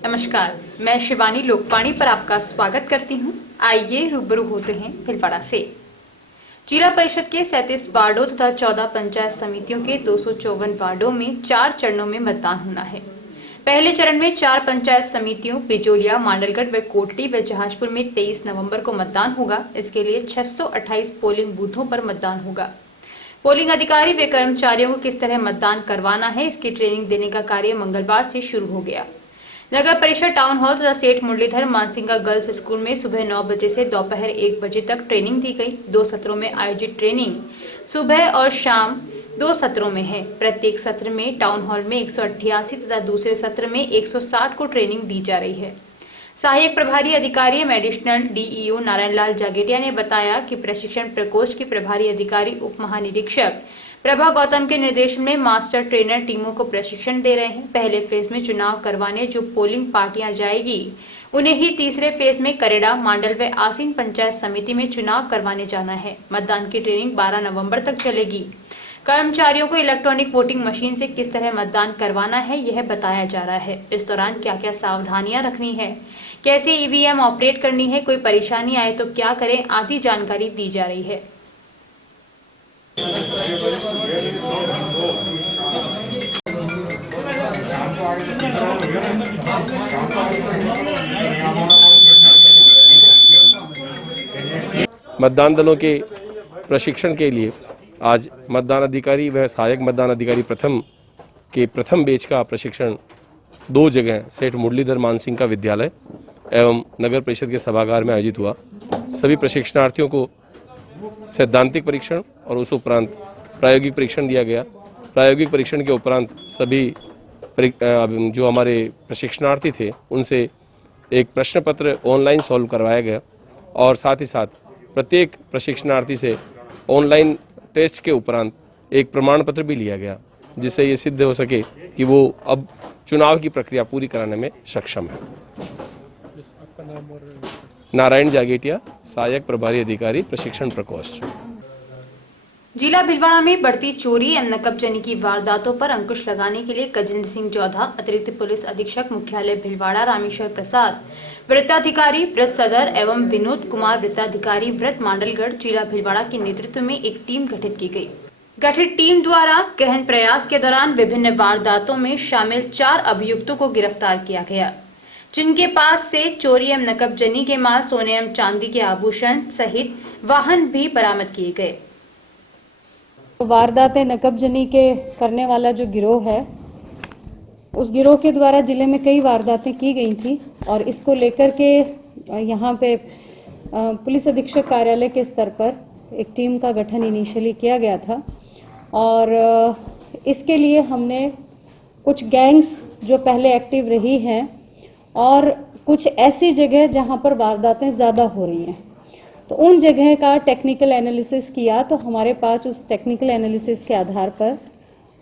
नमस्कार, मैं शिवानी लोकवाणी पर आपका स्वागत करती हूं। आइए रूबरू होते हैं भीलवाड़ा से। जिला परिषद के 37 वार्डों तथा 14 पंचायत समितियों के 254 वार्डों में 4 चरणों में मतदान होना है। पहले चरण में 4 पंचायत समितियों बिजोलिया, मांडलगढ़ व कोटड़ी व जहाजपुर में 23 नवंबर को मतदान होगा। इसके लिए 628 पोलिंग बूथों पर मतदान होगा। पोलिंग अधिकारी व कर्मचारियों को किस तरह मतदान करवाना है, इसकी ट्रेनिंग देने का कार्य मंगलवार से शुरू हो गया। नगर परिषद टाउन हॉल तथा सेठ मुरलीधर मानसिंगा गर्ल्स स्कूल में सुबह 9 बजे से दोपहर 1 बजे तक ट्रेनिंग दी गई। 2 सत्रों में आयोजित ट्रेनिंग सुबह और शाम 2 सत्रों में है। प्रत्येक सत्र में टाउन हॉल में 188 तथा दूसरे सत्र में 160 को ट्रेनिंग दी जा रही है। सहायक प्रभारी अधिकारी एडिशनल डीईओ नारायण लाल जागेटिया ने बताया कि प्रशिक्षण प्रकोष्ठ की प्रभारी अधिकारी उप महानिरीक्षक प्रभा गौतम के निर्देशन में मास्टर ट्रेनर टीमों को प्रशिक्षण दे रहे हैं। पहले फेज में चुनाव करवाने जो पोलिंग पार्टियां जाएगी, उन्हें ही तीसरे फेज में करेड़ा, मांडल व आसीन पंचायत समिति में चुनाव करवाने जाना है। मतदान की ट्रेनिंग 12 नवंबर तक चलेगी। कर्मचारियों को इलेक्ट्रॉनिक वोटिंग मशीन से किस तरह मतदान करवाना है, यह बताया जा रहा है। इस दौरान क्या क्या सावधानियां रखनी है, कैसे ईवीएम ऑपरेट करनी है, कोई परेशानी आए तो क्या करें, आदि जानकारी दी जा रही है। मतदान दलों के प्रशिक्षण के लिए आज मतदान अधिकारी व सहायक मतदान अधिकारी प्रथम बैच का प्रशिक्षण 2 जगह सेठ मुरलीधर मानसिंह का विद्यालय एवं नगर परिषद के सभागार में आयोजित हुआ। सभी प्रशिक्षणार्थियों को सैद्धांतिक परीक्षण और उस उपरांत प्रायोगिक परीक्षण दिया गया। प्रायोगिक परीक्षण के उपरांत सभी जो हमारे प्रशिक्षणार्थी थे उनसे एक प्रश्न पत्र ऑनलाइन सॉल्व करवाया गया और साथ ही साथ प्रत्येक प्रशिक्षणार्थी से ऑनलाइन टेस्ट के उपरांत एक प्रमाण पत्र भी लिया गया, जिससे ये सिद्ध हो सके कि वो अब चुनाव की प्रक्रिया पूरी कराने में सक्षम है। नारायण जागेटिया, सहायक प्रभारी अधिकारी, प्रशिक्षण प्रकोष्ठ। जिला भीलवाड़ा में बढ़ती चोरी एवं नकबजनी की वारदातों पर अंकुश लगाने के लिए गजेंद्र सिंह चौधा, अतिरिक्त पुलिस अधीक्षक मुख्यालय भीलवाड़ा रामेश्वर प्रसाद, वृत्ताधिकारी वृत्त सदर एवं विनोद कुमार वृत्ताधिकारी वृत्त मांडलगढ़ जिला भीलवाड़ा के नेतृत्व में एक टीम गठित की गई। गठित टीम द्वारा गहन प्रयास के दौरान विभिन्न वारदातों में शामिल 4 अभियुक्तों को गिरफ्तार किया गया, जिनके पास से चोरी एवं नकबजनी के माल, सोने एवं चांदी के आभूषण सहित वाहन भी बरामद किए गए। वारदातें नकबजनी के करने वाला जो गिरोह है, उस गिरोह के द्वारा जिले में कई वारदातें की गई थी और इसको लेकर के यहाँ पे पुलिस अधीक्षक कार्यालय के स्तर पर एक टीम का गठन इनिशियली किया गया था और इसके लिए हमने कुछ गैंग्स जो पहले एक्टिव रही हैं और कुछ ऐसी जगह जहाँ पर वारदातें ज़्यादा हो रही हैं, तो उन जगह का टेक्निकल एनालिसिस किया। तो हमारे पास उस टेक्निकल एनालिसिस के आधार पर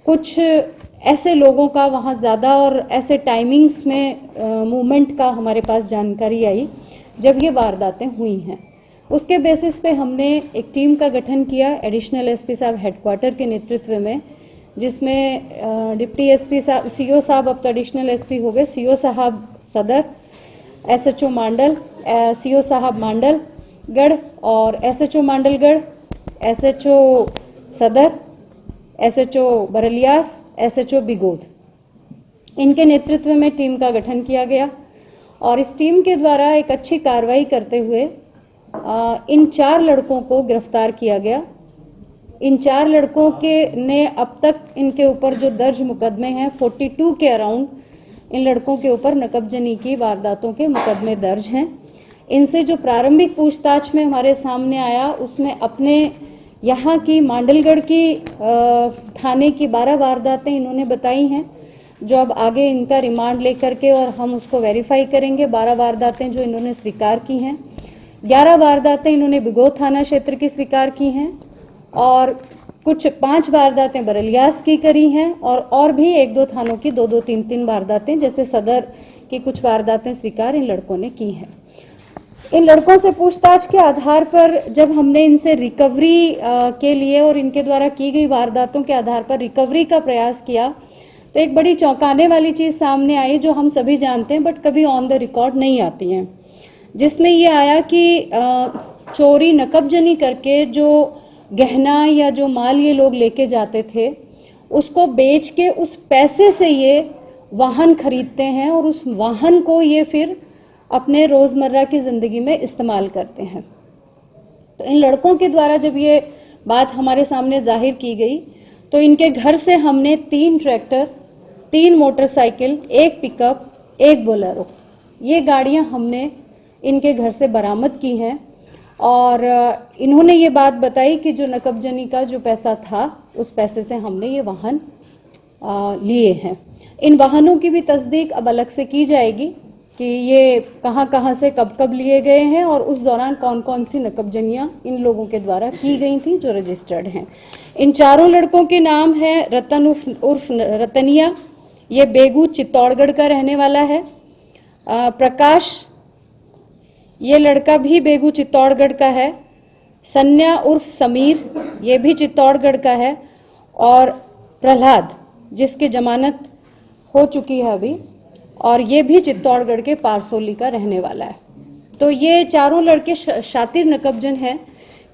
कुछ ऐसे लोगों का वहाँ ज़्यादा और ऐसे टाइमिंग्स में मूवमेंट का हमारे पास जानकारी आई जब ये वारदातें हुई हैं। उसके बेसिस पे हमने एक टीम का गठन किया एडिशनल एसपी साहब हेडक्वार्टर के नेतृत्व में, जिसमें डिप्टी एसपी साहब, सीओ साहब अब तो एडिशनल एसपी हो गए, सीओ साहब सदर, एसएचओ मांडल, सीओ साहब मांडलगढ़ और एसएचओ मांडलगढ़, एसएचओ सदर, एसएचओ बरलियास, एसएचओ बिगोद, इनके नेतृत्व में टीम का गठन किया गया और इस टीम के द्वारा एक अच्छी कार्रवाई करते हुए इन 4 लड़कों को गिरफ्तार किया गया। इन 4 लड़कों के ने अब तक इनके ऊपर जो दर्ज मुकदमे हैं 42 के अराउंड इन लड़कों के ऊपर नकबजनी की वारदातों के मुकदमे दर्ज हैं। इनसे जो प्रारंभिक पूछताछ में हमारे सामने आया उसमें अपने यहाँ की मांडलगढ़ की थाने की 12 वारदातें इन्होंने बताई हैं, जो अब आगे इनका रिमांड लेकर के और हम उसको वेरीफाई करेंगे। 12 वारदातें जो इन्होंने स्वीकार की हैं, 11 वारदातें इन्होंने बिगोद थाना क्षेत्र की स्वीकार की हैं और कुछ 5 वारदातें बरलियास की करी हैं और भी 1-2 थानों की 2-2, 3-3 वारदातें जैसे सदर की कुछ वारदातें स्वीकार इन लड़कों ने की हैं। इन लड़कों से पूछताछ के आधार पर जब हमने इनसे रिकवरी के लिए और इनके द्वारा की गई वारदातों के आधार पर रिकवरी का प्रयास किया, तो एक बड़ी चौंकाने वाली चीज़ सामने आई जो हम सभी जानते हैं बट कभी ऑन द रिकॉर्ड नहीं आती हैं, जिसमें ये आया कि चोरी नकबजनी करके जो गहना या जो माल ये लोग लेके जाते थे उसको बेच के उस पैसे से ये वाहन खरीदते हैं और उस वाहन को ये फिर अपने रोज़मर्रा की ज़िंदगी में इस्तेमाल करते हैं। तो इन लड़कों के द्वारा जब ये बात हमारे सामने जाहिर की गई तो इनके घर से हमने 3 ट्रैक्टर, 3 मोटरसाइकिल, 1 पिकअप, 1 बोलेरो, ये गाड़ियां हमने इनके घर से बरामद की हैं। और इन्होंने ये बात बताई कि जो नकबजनी का जो पैसा था उस पैसे से हमने ये वाहन लिए हैं। इन वाहनों की भी तस्दीक अब अलग से की जाएगी कि ये कहाँ कहाँ से कब कब लिए गए हैं और उस दौरान कौन कौन सी नकबजनियाँ इन लोगों के द्वारा की गई थी जो रजिस्टर्ड हैं। इन चारों लड़कों के नाम है रतन उर्फ रतनिया, ये बेगू चित्तौड़गढ़ का रहने वाला है। प्रकाश, ये लड़का भी बेगू चित्तौड़गढ़ का है। सन्या उर्फ समीर, ये भी चित्तौड़गढ़ का है। और प्रहलाद, जिसकी जमानत हो चुकी है अभी, और ये भी चित्तौड़गढ़ के पारसोली का रहने वाला है। तो ये चारों लड़के शातिर नकबजन हैं,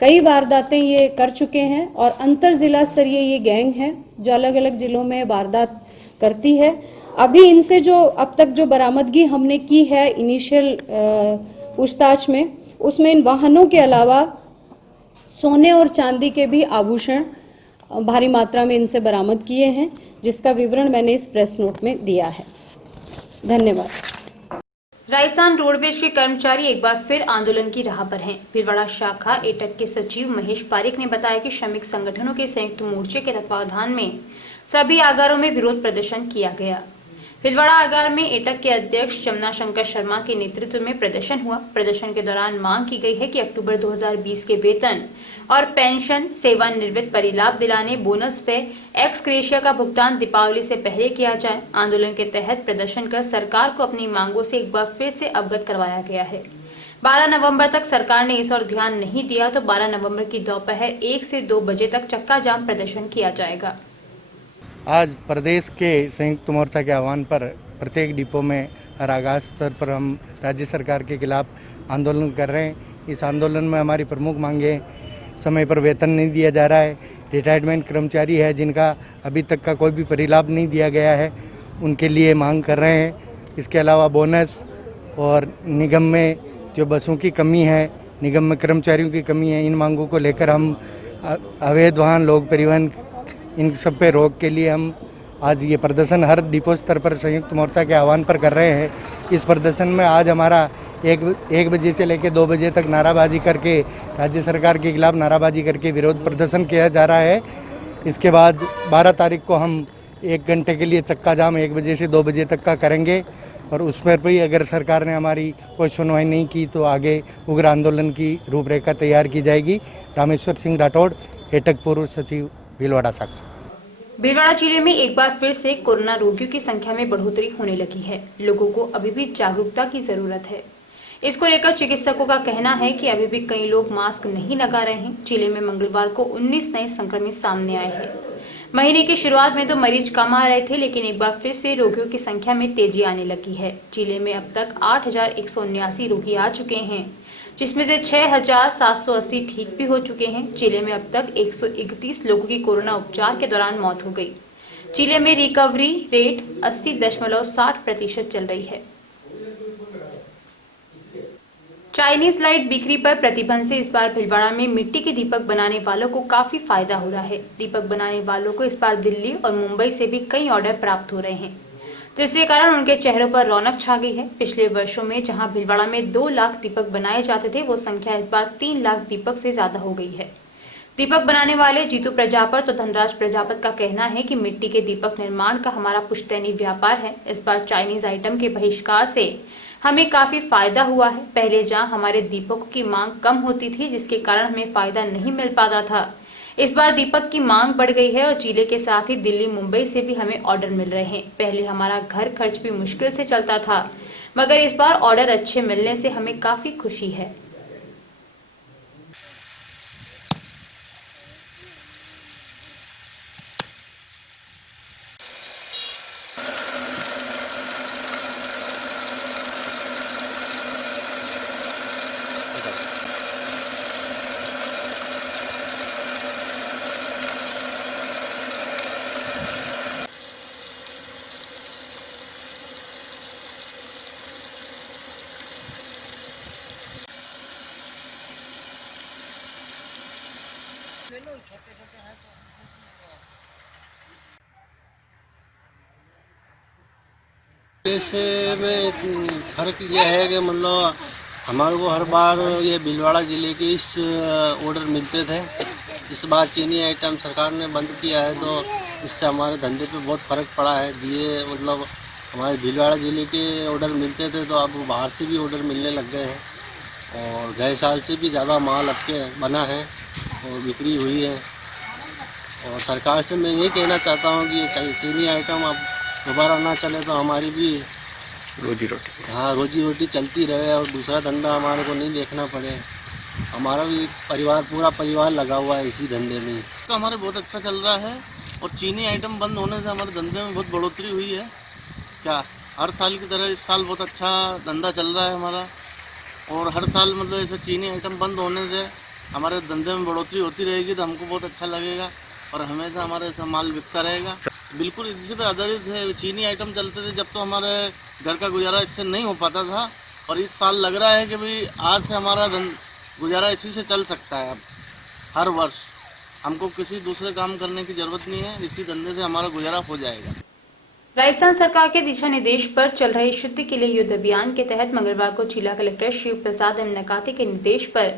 कई वारदातें ये कर चुके हैं और अंतर जिला स्तरीय ये गैंग है जो अलग अलग जिलों में वारदात करती है। अभी इनसे जो अब तक जो बरामदगी हमने की है इनिशियल पूछताछ में, उसमें इन वाहनों के अलावा सोने और चांदी के भी आभूषण भारी मात्रा में इनसे बरामद किए हैं, जिसका विवरण मैंने इस प्रेस नोट में दिया है। धन्यवाद। राजस्थान रोडवेज के कर्मचारी एक बार फिर आंदोलन की राह पर हैं। भीलवाड़ा शाखा एटक के सचिव महेश पारिक ने बताया कि श्रमिक संगठनों के संयुक्त मोर्चे के तत्वावधान में सभी आगारों में विरोध प्रदर्शन किया गया। भीलवाड़ा आगार में एटक के अध्यक्ष जमुना शंकर शर्मा के नेतृत्व में प्रदर्शन हुआ। प्रदर्शन के दौरान मांग की गई है कि अक्टूबर 2020 के वेतन और पेंशन, सेवानिवृत्त परिलाभ दिलाने, बोनस पे एक्स ग्रेशिया का भुगतान दीपावली से पहले किया जाए। आंदोलन के तहत प्रदर्शन कर सरकार को अपनी मांगों से एक बार फिर से अवगत करवाया गया है। 12 नवंबर तक सरकार ने इस ओर ध्यान नहीं दिया तो 12 नवंबर की दोपहर 1 से 2 बजे तक चक्का जाम प्रदर्शन किया जाएगा। आज प्रदेश के संयुक्त मोर्चा के आह्वान पर प्रत्येक डिपो में रागाज स्तर पर हम राज्य सरकार के खिलाफ आंदोलन कर रहे हैं। इस आंदोलन में हमारी प्रमुख मांगे, समय पर वेतन नहीं दिया जा रहा है, रिटायरमेंट कर्मचारी है जिनका अभी तक का कोई भी परिलाभ नहीं दिया गया है, उनके लिए मांग कर रहे हैं। इसके अलावा बोनस और निगम में जो बसों की कमी है, निगम में कर्मचारियों की कमी है, इन मांगों को लेकर हम अवैध वाहन, लोक परिवहन, इन सब पे रोक के लिए हम आज ये प्रदर्शन हर डिपो स्तर पर संयुक्त मोर्चा के आह्वान पर कर रहे हैं। इस प्रदर्शन में आज हमारा एक बजे से लेकर 2 बजे तक नाराबाजी करके, राज्य सरकार के खिलाफ नाराबाजी करके विरोध प्रदर्शन किया जा रहा है। इसके बाद 12 तारीख को हम 1 घंटे के लिए चक्का जाम 1 बजे से 2 बजे तक का करेंगे और उस पर भी अगर सरकार ने हमारी कोई सुनवाई नहीं की तो आगे उग्र आंदोलन की रूपरेखा तैयार की जाएगी। रामेश्वर सिंह राठौड़, एटक पूर्व सचिव, भीलवाड़ा शाखा। भीलवाड़ा जिले में एक बार फिर से कोरोना रोगियों की संख्या में बढ़ोतरी होने लगी है। लोगों को अभी भी जागरूकता की जरूरत है। इसको लेकर चिकित्सकों का कहना है कि अभी भी कई लोग मास्क नहीं लगा रहे हैं। जिले में मंगलवार को 19 नए संक्रमित सामने आए हैं। महीने की शुरुआत में तो मरीज कम आ रहे थे, लेकिन एक बार फिर से रोगियों की संख्या में तेजी आने लगी है। जिले में अब तक 8,179 रोगी आ चुके हैं, जिसमें से 6,780 ठीक भी हो चुके हैं। जिले में अब तक 131 लोगों की कोरोना उपचार के दौरान मौत हो गई। जिले में रिकवरी रेट 80.60% चल रही है। चाइनीज लाइट बिक्री पर प्रतिबंध से इस बार भीलवाड़ा में मिट्टी के दीपक बनाने वालों को काफी फायदा हो रहा है। दीपक बनाने वालों को इस बार दिल्ली और मुंबई से भी कई ऑर्डर प्राप्त हो रहे हैं, जिसके कारण उनके चेहरों पर रौनक छा गई है। पिछले वर्षों में जहां भीलवाड़ा में 2 लाख दीपक बनाए जाते थे, वो संख्या इस बार 3 लाख दीपक से ज्यादा हो गई है। दीपक बनाने वाले जीतू प्रजापत और धनराज प्रजापत का कहना है कि मिट्टी के दीपक निर्माण का हमारा पुश्तैनी व्यापार है। इस बार चाइनीज आइटम के बहिष्कार से हमें काफी फायदा हुआ है। पहले जहां हमारे दीपकों की मांग कम होती थी, जिसके कारण हमें फायदा नहीं मिल पाता था, इस बार दीपक की मांग बढ़ गई है और जिले के साथ ही दिल्ली, मुंबई से भी हमें ऑर्डर मिल रहे हैं। पहले हमारा घर खर्च भी मुश्किल से चलता था, मगर इस बार ऑर्डर अच्छे मिलने से हमें काफी खुशी है। जैसे में फर्क ये है कि मतलब हमारे को हर बार ये भीलवाड़ा ज़िले के इस ऑर्डर मिलते थे। इस बार चीनी आइटम सरकार ने बंद किया है तो इससे हमारे धंधे पे बहुत फ़र्क पड़ा है। ये मतलब हमारे भीलवाड़ा ज़िले के ऑर्डर मिलते थे तो अब बाहर से भी ऑर्डर मिलने लग गए हैं और गए साल से भी ज़्यादा माल अब के बना है और बिक्री हुई है। और सरकार से मैं ये कहना चाहता हूँ कि ये चीनी आइटम अब दोबारा ना चले तो हमारी भी रोजी रोटी, हाँ रोजी रोटी चलती रहे और दूसरा धंधा हमारे को नहीं देखना पड़े। हमारा भी परिवार पूरा परिवार लगा हुआ है इसी धंधे में। तो हमारे बहुत अच्छा चल रहा है और चीनी आइटम बंद होने से हमारे धंधे में बहुत बढ़ोतरी हुई है। क्या हर साल की तरह इस साल बहुत अच्छा धंधा चल रहा है हमारा और हर साल मतलब ऐसे चीनी आइटम बंद होने से हमारे धंधे में बढ़ोतरी होती रहेगी तो हमको बहुत अच्छा लगेगा और हमेशा हमारे ऐसा माल बिकता रहेगा। बिल्कुल इसी पर आधारित है। चीनी आइटम चलते थे जब तो हमारे घर का गुजारा इससे नहीं हो पाता था और इस साल लग रहा है कि भाई आज से हमारा गुजारा इसी से चल सकता है। अब हर वर्ष हमको किसी दूसरे काम करने की ज़रूरत नहीं है, इसी धंधे से हमारा गुजारा हो जाएगा। राजस्थान सरकार के दिशा निर्देश पर चल रहे शुद्धि के लिए युद्ध अभियान के तहत मंगलवार को जिला कलेक्टर शिव प्रसाद एम नकाते के निर्देश पर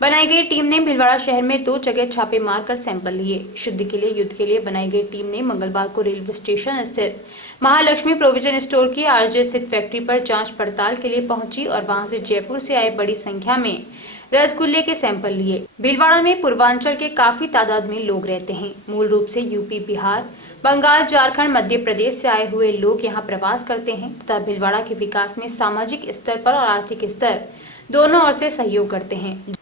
बनाई गई टीम ने भीलवाड़ा शहर में 2 जगह छापे मारकर सैंपल लिए। शुद्धि के लिए युद्ध के लिए बनाई गई टीम ने मंगलवार को रेलवे स्टेशन स्थित महालक्ष्मी प्रोविजन स्टोर की आरजे स्थित फैक्ट्री पर जांच पड़ताल के लिए पहुंची और वहां से जयपुर से आए बड़ी संख्या में रसगुल्ले के सैंपल लिए। भीलवाड़ा में पूर्वांचल के काफी तादाद में लोग रहते हैं। मूल रूप से यूपी, बिहार, बंगाल, झारखंड, मध्य प्रदेश से आए हुए लोग यहाँ प्रवास करते हैं तथा भीलवाड़ा के विकास में सामाजिक स्तर पर और आर्थिक स्तर दोनों ओर से सहयोग करते हैं।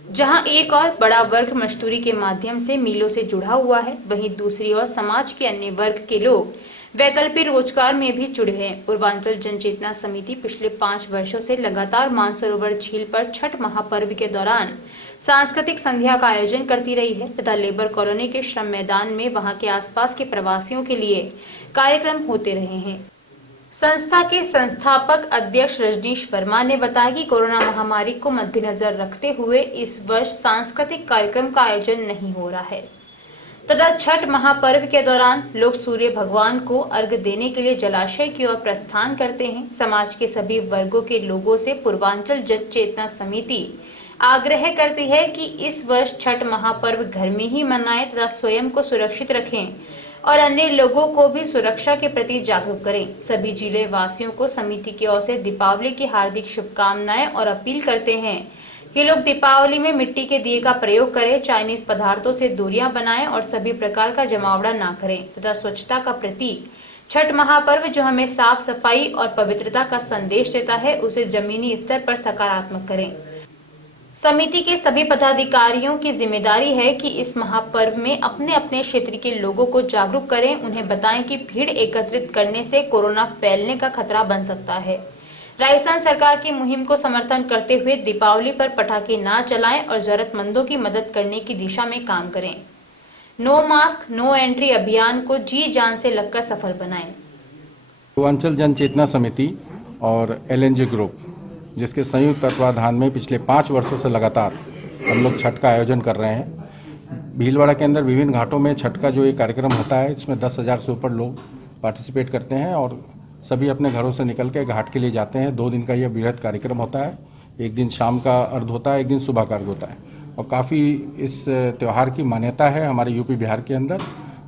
जहां एक और बड़ा वर्ग मजदूरी के माध्यम से मिलों से जुड़ा हुआ है, वहीं दूसरी ओर समाज के अन्य वर्ग के लोग वैकल्पिक रोजगार में भी जुड़े हैं। पूर्वांचल जनचेतना समिति पिछले 5 वर्षों से लगातार मानसरोवर झील पर छठ महापर्व के दौरान सांस्कृतिक संध्या का आयोजन करती रही है तथा लेबर कॉलोनी के श्रम मैदान में वहां के आसपास के प्रवासियों के लिए कार्यक्रम होते रहे हैं। संस्था के संस्थापक अध्यक्ष रजनीश वर्मा ने बताया कि कोरोना महामारी को मद्देनजर रखते हुए इस वर्ष सांस्कृतिक कार्यक्रम का आयोजन नहीं हो रहा है तथा छठ महापर्व के दौरान लोग सूर्य भगवान को अर्घ्य देने के लिए जलाशय की ओर प्रस्थान करते हैं। समाज के सभी वर्गों के लोगों से पूर्वांचल जन चेतना समिति आग्रह करती है कि इस वर्ष छठ महापर्व घर में ही मनाएं तथा स्वयं को सुरक्षित रखें और अन्य लोगों को भी सुरक्षा के प्रति जागरूक करें। सभी जिले वासियों को समिति की ओर से दीपावली की हार्दिक शुभकामनाएं और अपील करते हैं कि लोग दीपावली में मिट्टी के दिए का प्रयोग करें, चाइनीज पदार्थों से दूरियां बनाएं और सभी प्रकार का जमावड़ा ना करें तथा स्वच्छता का प्रतीक छठ महापर्व जो हमें साफ सफाई और पवित्रता का संदेश देता है उसे जमीनी स्तर पर सकारात्मक करें। समिति के सभी पदाधिकारियों की जिम्मेदारी है कि इस महापर्व में अपने अपने क्षेत्र के लोगों को जागरूक करें, उन्हें बताएं कि भीड़ एकत्रित करने से कोरोना फैलने का खतरा बन सकता है। राजस्थान सरकार की मुहिम को समर्थन करते हुए दीपावली पर पटाखे ना चलाएं और जरूरतमंदों की मदद करने की दिशा में काम करें। नो मास्क नो एंट्री अभियान को जी जान से लगकर सफल बनाएं। पूर्वांचल जन चेतना समिति और LNG ग्रुप जिसके संयुक्त तत्वाधान में पिछले 5 वर्षों से लगातार हम लोग छठ का आयोजन कर रहे हैं। भीलवाड़ा के अंदर विभिन्न घाटों में छठ का जो एक कार्यक्रम होता है इसमें 10,000 से ऊपर लोग पार्टिसिपेट करते हैं और सभी अपने घरों से निकल के घाट के लिए जाते हैं। 2 दिन का यह बृहद कार्यक्रम होता है। एक दिन शाम का अर्घ होता है, एक दिन सुबह का अर्घ होता है और काफ़ी इस त्यौहार की मान्यता है हमारे यूपी बिहार के अंदर।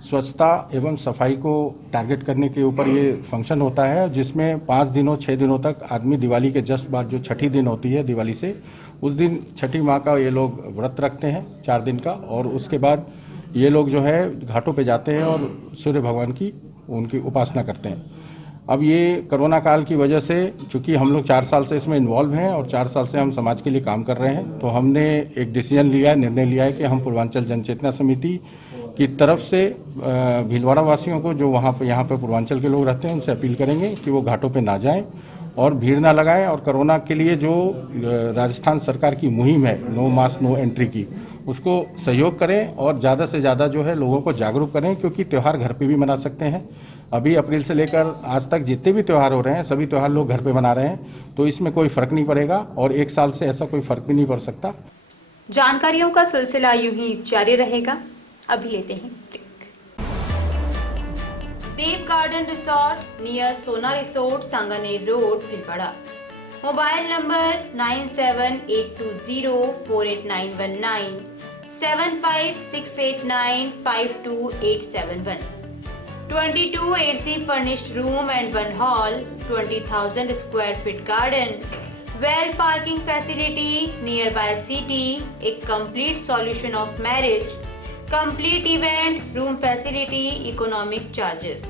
स्वच्छता एवं सफाई को टारगेट करने के ऊपर ये फंक्शन होता है जिसमें 5 दिनों 6 दिनों तक आदमी दिवाली के जस्ट बाद जो छठी दिन होती है दिवाली से उस दिन छठी माँ का ये लोग व्रत रखते हैं 4 दिन का और उसके बाद ये लोग जो है घाटों पे जाते हैं और सूर्य भगवान की उनकी उपासना करते हैं। अब ये कोरोना काल की वजह से चूँकि हम लोग 4 साल से इसमें इन्वॉल्व हैं और 4 साल से हम समाज के लिए काम कर रहे हैं तो हमने एक डिसीजन लिया है, निर्णय लिया है कि हम पूर्वांचल जनचेतना समिति की तरफ से भीलवाड़ा वासियों को जो यहाँ पे पूर्वांचल के लोग रहते हैं उनसे अपील करेंगे कि वो घाटों पे ना जाएं और भीड़ ना लगाएं और कोरोना के लिए जो राजस्थान सरकार की मुहिम है नो मास्क नो एंट्री की उसको सहयोग करें और ज़्यादा से ज़्यादा जो है लोगों को जागरूक करें क्योंकि त्यौहार घर पे भी मना सकते हैं। अभी अप्रैल से लेकर आज तक जितने भी त्यौहार हो रहे हैं सभी त्यौहार लोग घर पे मना रहे हैं तो इसमें कोई फ़र्क नहीं पड़ेगा और 1 साल से ऐसा कोई फ़र्क भी नहीं पड़ सकता। जानकारियों का सिलसिला यूं ही जारी रहेगा। अभी लेते हैं ब्रेक। देव गार्डन रिसोर्ट नियर सोना resort, Sanganer road, Bhilwara. Mobile number 9782048919, 7568952871, 22 AC furnished room and 1 hall, 20,000 square feet garden, well parking facility nearby city, a complete solution of marriage, complete event, room facility, economic charges.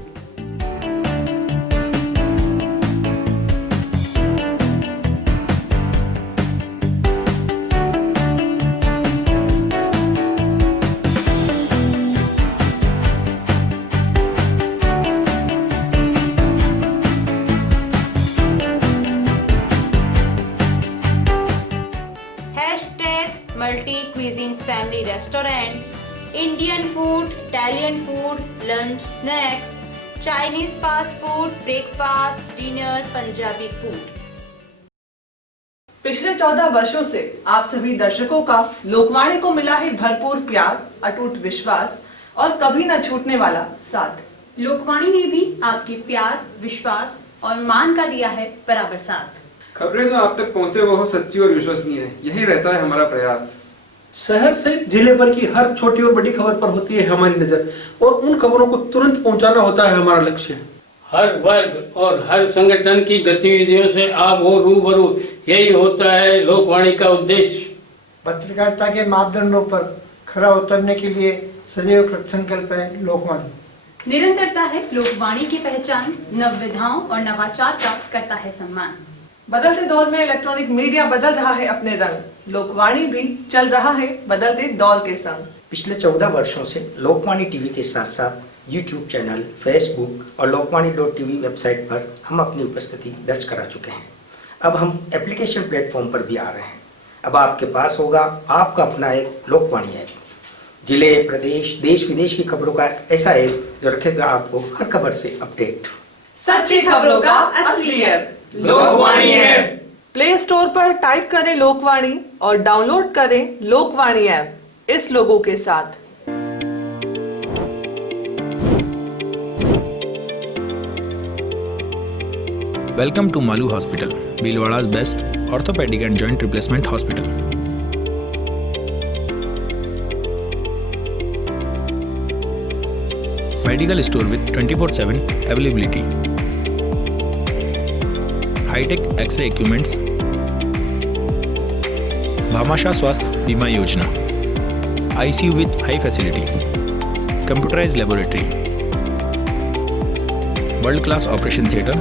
Multi cuisine family restaurant, Indian food, Italian food, lunch, snacks, Chinese fast food, breakfast, dinner, Punjabi food. पिछले 14 वर्षों से आप सभी दर्शकों का लोकवाणी को मिला है भरपूर प्यार, अटूट विश्वास और कभी न छूटने वाला साथ। लोकवाणी ने भी आपके प्यार, विश्वास और मान का दिया है बराबर साथ। खबरें जो आप तक पहुंचे वो हो सच्ची और विश्वसनीय है, यही रहता है हमारा प्रयास। शहर सहित जिले भर की हर छोटी और बड़ी खबर पर होती है हमारी नजर और उन खबरों को तुरंत पहुंचाना होता है हमारा लक्ष्य। हर वर्ग और हर संगठन की गतिविधियों से आप हो रूबरू, यही होता है लोकवाणी का उद्देश्य। पत्रकारिता के मापदंडों पर खरा उतरने के लिए सदैव कृतसंकल्प है लोकवाणी। निरंतरता है लोकवाणी की पहचान, नवविधाओं और नवाचार का करता है सम्मान। बदलते दौर में इलेक्ट्रॉनिक मीडिया बदल रहा है अपने रंग, लोकवाणी भी चल रहा है बदलते दौर के संग। पिछले 14 वर्षों से लोकवाणी टीवी के साथ साथ यूट्यूब चैनल, फेसबुक और लोकवाणी.tv वेबसाइट पर हम अपनी उपस्थिति दर्ज करा चुके हैं। अब हम एप्लीकेशन प्लेटफॉर्म पर भी आ रहे हैं। अब आपके पास होगा आपका अपना एक लोकवाणी ऐप, जिले, प्रदेश, देश विदेश की खबरों का ऐसा ऐप जो रखेगा आपको हर खबर से अपडेट। सच्ची खबरों का असली app Lokvani app. Play store पर टाइप करें लोकवाणी और डाउनलोड करें लोकवाणी ऐप इस लोगों के साथ। Welcome to Malu Hospital, Bhilwada's best orthopedic and joint replacement hospital. Medical store with 24/7 availability. High-tech X-ray equipments. Bhamasha Swasth Bima Yojana. ICU with high facility. Computerized laboratory. World-class operation theatre.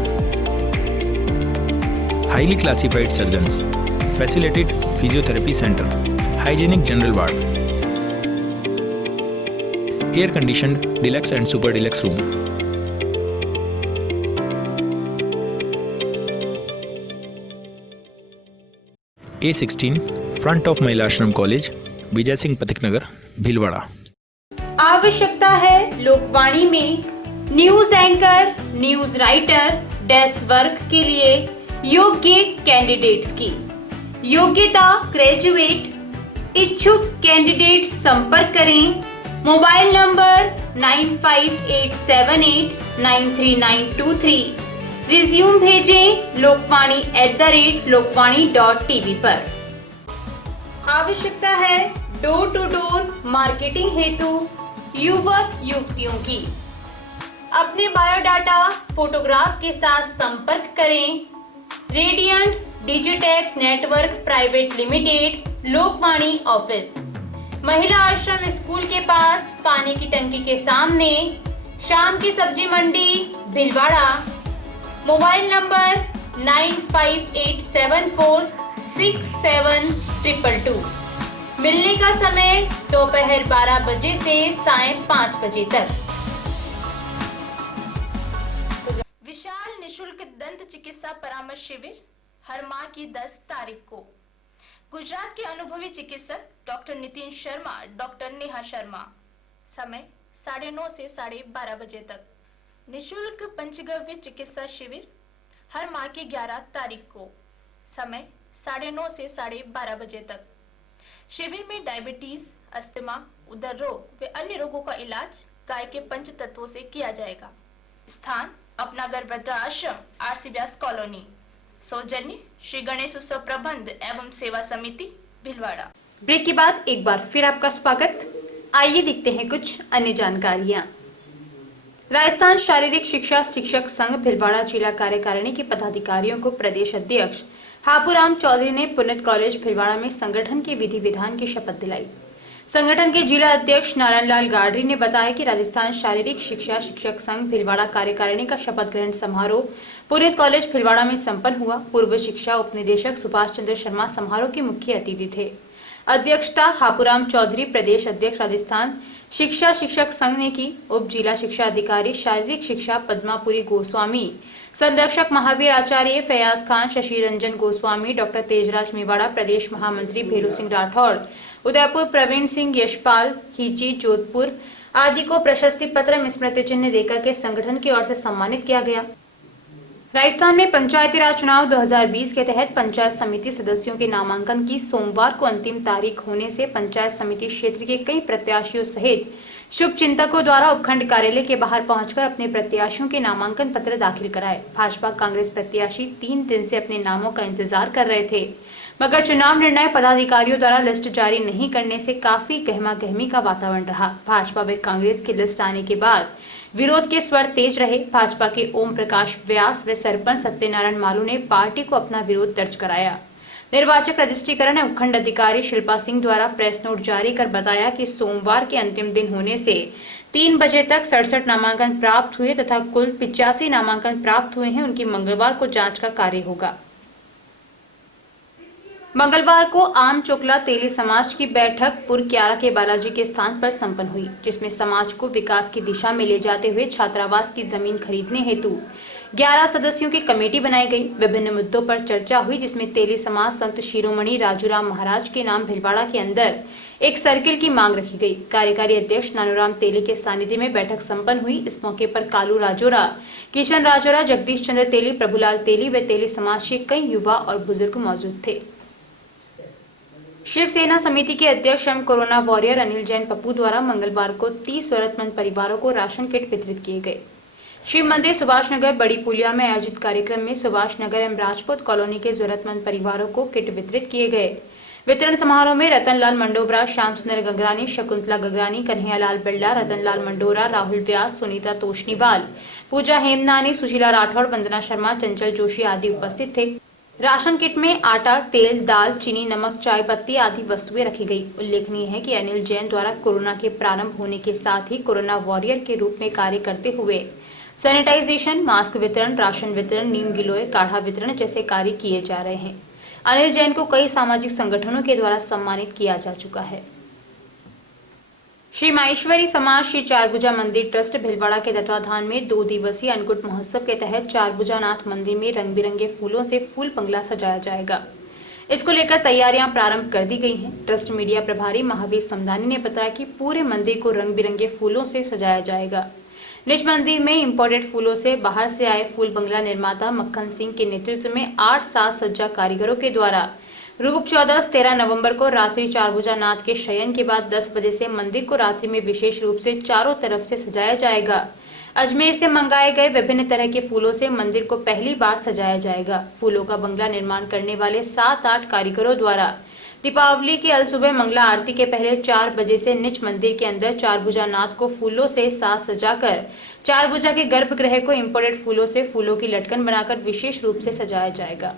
Highly classified surgeons, facilitated physiotherapy center, hygienic general ward, air conditioned deluxe and super deluxe room. A16 front of Mahila Ashram College, Vijay Singh Pathik Nagar, Bhilwada. आवश्यकता है लोकवाणी में news anchor, news writer, desk work के लिए योग्य candidates की। योग्यता graduate. इच्छुक candidates संपर्क करें। Mobile number 9587893923। रिज्यूम भेजें lokvani@lokvani.tv पर। आवश्यकता है डोर टू डोर मार्केटिंग हेतु युवक युवतियों की। अपने बायोडाटा फोटोग्राफ के साथ संपर्क करें। Radiant Digitek network private limited, Lokvani office, महिला आश्रम स्कूल के पास, पानी की टंकी के सामने, शाम की सब्जी मंडी, भीलवाड़ा। Mobile number 9587467222। मिलने का समय दोपहर 12 बजे से सायं 5 बजे तक। विशाल निशुल्क दंत चिकित्सा परामर्श शिविर हर माह की 10 तारीख को। गुजरात के अनुभवी चिकित्सक डॉक्टर नितिन शर्मा, डॉक्टर नेहा शर्मा। समय 9:30 से 12:30 बजे तक। निशुल्क पंचगव्य चिकित्सा शिविर हर माह की 11 तारीख को। समय 9:30 से 12:30 बजे तक। शिविर में डायबिटीज, अस्थमा, उदर रोग व अन्य रोगों का इलाज गाय के पंच तत्वों से किया जाएगा। स्थान अपनागर वृद्धाश्रम, आरसी व्यास कॉलोनी। सौजन्य श्री गणेश उत्सव प्रबंध एवं सेवा समिति, भीलवाड़ा। ब्रेक के बाद एक बार फिर आपका स्वागत। आइए देखते हैं कुछ अन्य जानकारियां। राजस्थान शारीरिक शिक्षा शिक्षक संघ भीलवाड़ा जिला कार्यकारिणी के पदाधिकारियों को प्रदेश अध्यक्ष हापूराम चौधरी ने पुनित कॉलेज भीलवाड़ा में संगठन के विधि विधान की शपथ दिलाई। संगठन के जिला अध्यक्ष नारायण लाल गाडरी ने बताया कि राजस्थान शारीरिक शिक्षा शिक्षक संघ भीलवाड़ा कार्यकारिणी का शपथ ग्रहण समारोह पुनित कॉलेज भीलवाड़ा में संपन्न हुआ। पूर्व शिक्षा उपनिदेशक सुभाष चंद्र शर्मा समारोह के मुख्य अतिथि थे। अध्यक्षता हापूराम चौधरी, प्रदेश अध्यक्ष राजस्थान शिक्षा शिक्षक संघ ने की। उप जिला शिक्षा अधिकारी शारीरिक शिक्षा पद्मापुरी गोस्वामी, संरक्षक महावीर आचार्य फयाज खान, शशि रंजन गोस्वामी, डॉक्टर तेजराज मेवाड़ा, प्रदेश महामंत्री भेरू सिंह राठौड़, उदयपुर प्रवीण सिंह, यशपाल हिची, जोधपुर आदि को प्रशस्ति पत्र, स्मृति चिन्ह देकर के संगठन की ओर से सम्मानित किया गया। राजस्थान में पंचायती राज चुनाव 2020 के तहत पंचायत समिति सदस्यों के नामांकन की सोमवार को अंतिम तारीख होने से पंचायत समिति क्षेत्र के कई प्रत्याशियों सहित शुभ चिंतकों द्वारा उपखंड कार्यालय के बाहर पहुंचकर अपने प्रत्याशियों के नामांकन पत्र दाखिल कराए। भाजपा कांग्रेस प्रत्याशी 3 दिन से अपने नामों का इंतजार कर रहे थे, मगर चुनाव निर्णय पदाधिकारियों द्वारा लिस्ट जारी नहीं करने से काफी गहमागहमी का वातावरण रहा। भाजपा व कांग्रेस की लिस्ट आने के बाद विरोध के स्वर तेज रहे। भाजपा के ओम प्रकाश व्यास व सरपंच सत्यनारायण मालू ने पार्टी को अपना विरोध दर्ज कराया। निर्वाचक रजिस्ट्रीकरण उपखंड अधिकारी शिल्पा सिंह द्वारा प्रेस नोट जारी कर बताया कि सोमवार के अंतिम दिन होने से 3 बजे तक 67 नामांकन प्राप्त हुए तथा कुल 85 नामांकन प्राप्त हुए हैं। उनकी मंगलवार को जांच का कार्य होगा। मंगलवार को आम चोकला तेली समाज की बैठक पुरक्यारा के बालाजी के स्थान पर संपन्न हुई, जिसमें समाज को विकास की दिशा में ले जाते हुए छात्रावास की जमीन खरीदने हेतु 11 सदस्यों की कमेटी बनाई गई। विभिन्न मुद्दों पर चर्चा हुई, जिसमें तेली समाज संत शिरोमणि राजूराम महाराज के नाम भीलवाड़ा के अंदर एक सर्किल की मांग रखी गई। कार्यकारी अध्यक्ष नानूराम तेली के सानिध्य में बैठक संपन्न हुई। इस मौके पर कालू राजोरा, किशन राजोरा, जगदीश चंद्र तेली, प्रभुलाल तेली व तेली समाज के कई युवा और बुजुर्ग मौजूद थे। शिवसेना समिति के अध्यक्ष एवं कोरोना वॉरियर अनिल जैन पप्पू द्वारा मंगलवार को 30 जरूरतमंद परिवारों को राशन किट वितरित किए गए। शिव मंदिर सुभाष नगर बड़ी पुलिया में आयोजित कार्यक्रम में सुभाष नगर एवं राजपूत कॉलोनी के जरूरतमंद परिवारों को किट वितरित किए गए। वितरण समारोह में रतनलाल मंडोबरा, श्याम सुंदर गगरानी, शकुंतला गगरानी, कन्हैयालाल बिरला, रतनलाल मंडोरा, राहुल व्यास, सुनीता तोशनीवाल, पूजा हेमनानी, सुशीला राठौड़, वंदना शर्मा, चंचल जोशी आदि उपस्थित थे। राशन किट में आटा, तेल, दाल, चीनी, नमक, चाय पत्ती आदि वस्तुएं रखी गई। उल्लेखनीय है कि अनिल जैन द्वारा कोरोना के प्रारंभ होने के साथ ही कोरोना वॉरियर के रूप में कार्य करते हुए सैनिटाइजेशन, मास्क वितरण, राशन वितरण, नीम गिलोय, काढ़ा वितरण जैसे कार्य किए जा रहे हैं। अनिल जैन को कई सामाजिक संगठनों के द्वारा सम्मानित किया जा चुका है। श्री माहेश्वरी समाज श्री चारभुजा मंदिर ट्रस्ट भीलवाड़ा के तत्वाधान में 2 दिवसीय अन्नकूट महोत्सव के तहत चारभुजानाथ मंदिर में रंग बिरंगे फूलों से फूल बंगला सजाया जाएगा। इसको लेकर तैयारियां प्रारंभ कर दी गई हैं। ट्रस्ट मीडिया प्रभारी महावीर समदानी ने बताया कि पूरे मंदिर को रंग बिरंगे फूलों से सजाया जाएगा। निज मंदिर में इंपोर्टेड फूलों से बाहर से आए फूल बंगला निर्माता मक्खन सिंह के नेतृत्व में 8 साज सज्जा कारीगरों के द्वारा रूप 14-13 नवंबर को रात्रि चारभुजा नाथ के शयन के बाद 10 बजे से मंदिर को रात्रि में विशेष रूप से चारों तरफ से सजाया जाएगा। अजमेर से मंगाए गए विभिन्न तरह के फूलों से मंदिर को पहली बार सजाया जाएगा। फूलों का बंगला निर्माण करने वाले 7-8 कारीगरों द्वारा दीपावली की अलसुबह मंगला आरती के पहले 4 बजे से निज मंदिर के अंदर चारभुजा नाथ को फूलों से साज सजाकर चारभुजा के गर्भगृह को इंपोर्टेड फूलों से फूलों की लटकन बनाकर विशेष रूप से सजाया जाएगा।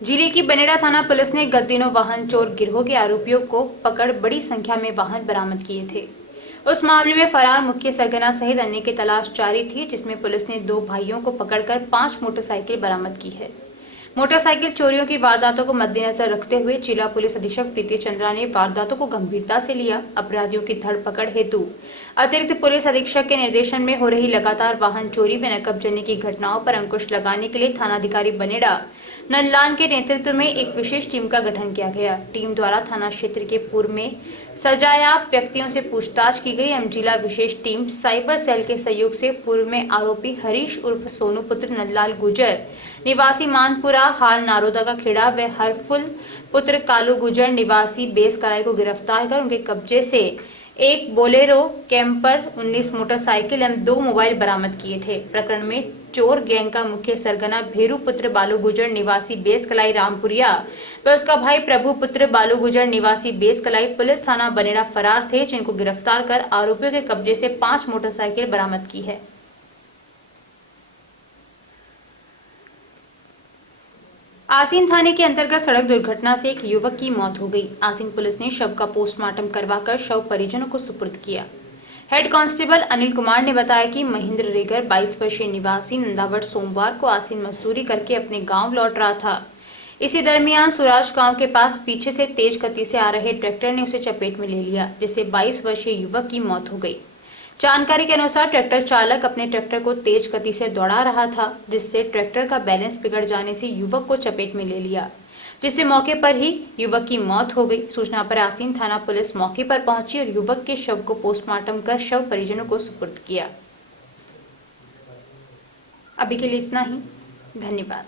जिले की बनेड़ा थाना पुलिस ने गत दिनों वाहन चोर गिरोह के आरोपियों को पकड़ बड़ी संख्या में वाहन बरामद किए थे। उस मामले में फरार मुख्य सरगना सहित अन्य की तलाश जारी थी, जिसमें पुलिस ने 2 भाइयों को पकड़कर 5 मोटरसाइकिल बरामद की है। मोटरसाइकिल चोरियों की वारदातों को मद्देनजर रखते हुए जिला पुलिस अधीक्षक प्रीति चंद्रा ने वारदातों को गंभीरता से लिया। अपराधियों की धरपकड़ हेतु अतिरिक्त पुलिस अधीक्षक के निर्देशन में हो रही लगातार वाहन चोरी व नकबजनी की घटनाओं पर अंकुश लगाने के लिए थानाधिकारी बनेड़ा नंदलाल के नेतृत्व में एक विशेष टीम का गठन किया गया। टीम द्वारा थाना क्षेत्र के पूर्व में सजायाब व्यक्तियों से पूछताछ की गई। एम जिला विशेष टीम साइबर सेल के सहयोग से पूर्व में आरोपी हरीश उर्फ सोनू पुत्र नंदलाल गुजर निवासी मानपुरा हाल नारोदा का खेड़ा व हरफुल पुत्र कालू गुजर निवासी बेसकराई को गिरफ्तार कर उनके कब्जे से एक बोलेरो कैंपर 19 मोटरसाइकिल एवं 2 मोबाइल बरामद किए थे। प्रकरण में चोर गैंग का मुख्य सरगना भेरू पुत्र बालू गुजर निवासी बेसकलाई रामपुरिया व उसका भाई प्रभु पुत्र बालू गुजर निवासी बेसकलाई पुलिस थाना बनेड़ा फरार थे, जिनको गिरफ्तार कर आरोपियों के कब्जे से 5 मोटरसाइकिल बरामद की है। आसीन थाने के अंतर्गत सड़क दुर्घटना से एक युवक की मौत हो गई। आसीन पुलिस ने शव का पोस्टमार्टम करवाकर शव परिजनों को सुपुर्द किया। हेड कांस्टेबल अनिल कुमार ने बताया कि महेंद्र रेगर 22 वर्षीय निवासी नंदावट सोमवार को आसीन मजदूरी करके अपने गांव लौट रहा था। इसी दरमियान सुराज गांव के पास पीछे से तेज गति से आ रहे ट्रैक्टर ने उसे चपेट में ले लिया, जिससे 22 वर्षीय युवक की मौत हो गई। जानकारी के अनुसार ट्रैक्टर चालक अपने ट्रैक्टर को तेज गति से दौड़ा रहा था, जिससे ट्रैक्टर का बैलेंस बिगड़ जाने से युवक को चपेट में ले लिया, जिससे मौके पर ही युवक की मौत हो गई। सूचना पर आसीन थाना पुलिस मौके पर पहुंची और युवक के शव को पोस्टमार्टम कर शव परिजनों को सुपुर्द किया। अभी के लिए इतना ही। धन्यवाद।